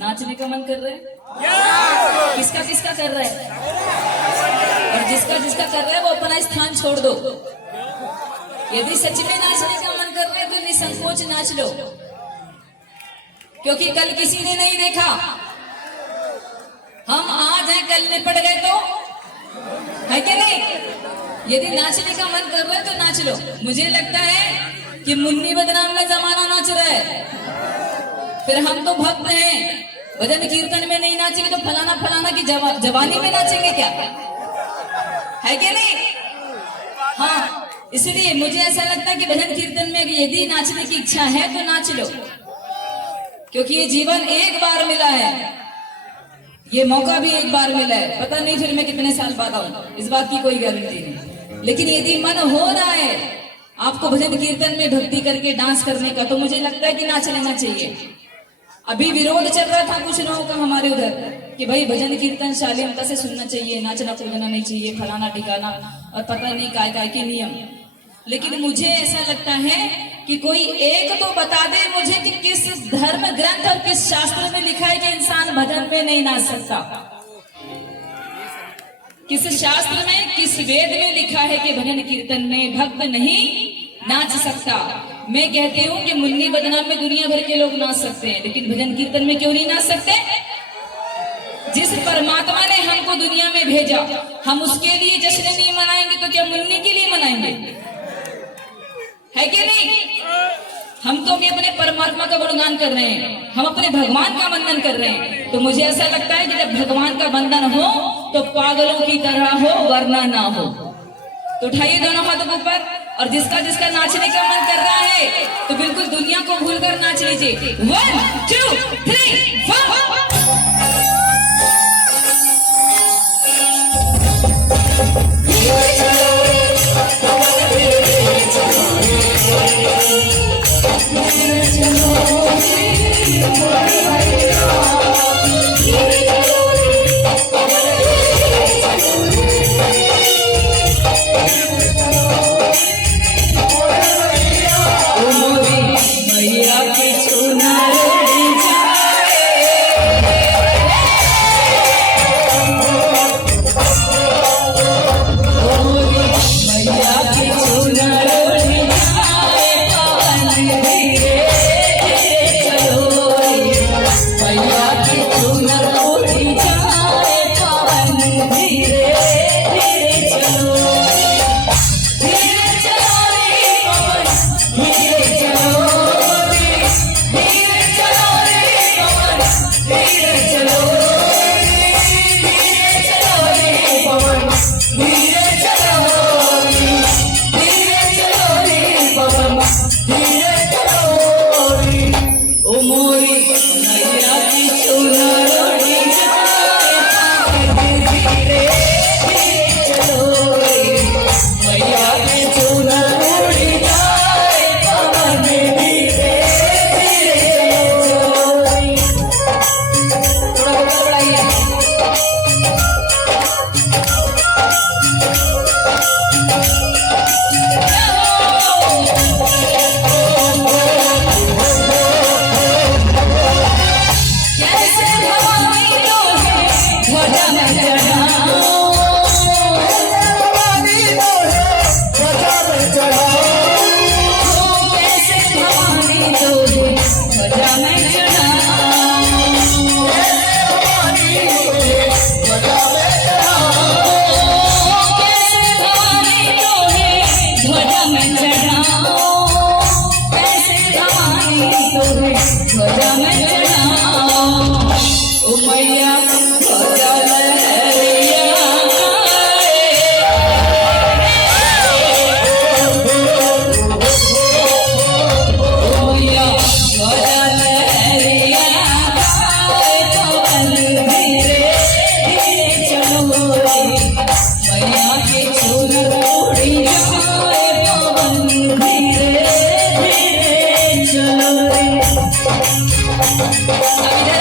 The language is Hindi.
नाचने का मन कर रहा है? किसका किसका कर रहा है? और जिसका जिसका कर रहा है वो अपना स्थान छोड़ दो। यदि सच में नाचने का मन कर रहा है तो निसंकोच नाच लो, क्योंकि कल किसी ने नहीं देखा। हम आज हैं, कल निपट गए तो है कि नहीं? यदि नाचने का मन कर रहा है तो नाच लो। मुझे लगता है कि मुन्नी बदनाम में जमाना नाच रहा है, फिर हम तो भक्त हैं, भजन कीर्तन में नहीं नाचेंगे तो फलाना फलाना की जवानी में नाचेंगे क्या? है कि नहीं? हाँ, इसलिए मुझे ऐसा लगता है कि भजन कीर्तन में यदि नाचने की इच्छा है तो नाच लो, क्योंकि ये जीवन एक बार मिला है, ये मौका भी एक बार मिला है। पता नहीं फिर मैं कितने साल बाद आऊं, इस बात की कोई गारंटी नहीं। लेकिन यदि मन हो रहा है आपको भजन कीर्तन में भक्ति करके डांस करने का, तो मुझे लगता है कि नाच लेना चाहिए। अभी विरोध चल रहा था कुछ लोगों का हमारे उधर कि भाई भजन कीर्तन शालीनता से सुनना चाहिए, नाचना कूदना नहीं चाहिए, फलाना ठिकाना और पता नहीं काय काय के नियम। लेकिन मुझे ऐसा लगता है कि कोई एक तो बता दे मुझे कि किस धर्म ग्रंथ और किस शास्त्र में लिखा है कि इंसान भजन पे नहीं नाच सकता। किस शास्त्र में, किस वेद में लिखा है कि भजन कीर्तन में भक्त नहीं नाच सकता? मैं कहती हूँ कि मुन्नी बदनाम में दुनिया भर के लोग नाच सकते हैं, लेकिन भजन कीर्तन में क्यों नहीं नाच सकते? जिस परमात्मा ने हमको दुनिया में भेजा, हम उसके लिए जश्न नहीं मनाएंगे तो क्या मुन्नी के लिए मनाएंगे? है कि नहीं? हम तो भी अपने परमात्मा का गुणगान कर रहे हैं, हम अपने भगवान का वंदन कर रहे हैं। तो मुझे ऐसा लगता है कि जब भगवान का वंदन हो तो पागलों की तरह हो, वरना ना हो। तो उठाइए दोनों हाथों ऊपर, और जिसका जिसका नाचने का मन कर रहा है तो बिल्कुल दुनिया को भूलकर नाच लीजिए। 1 2 3 4। मैया की चुनरी जाए अब इधर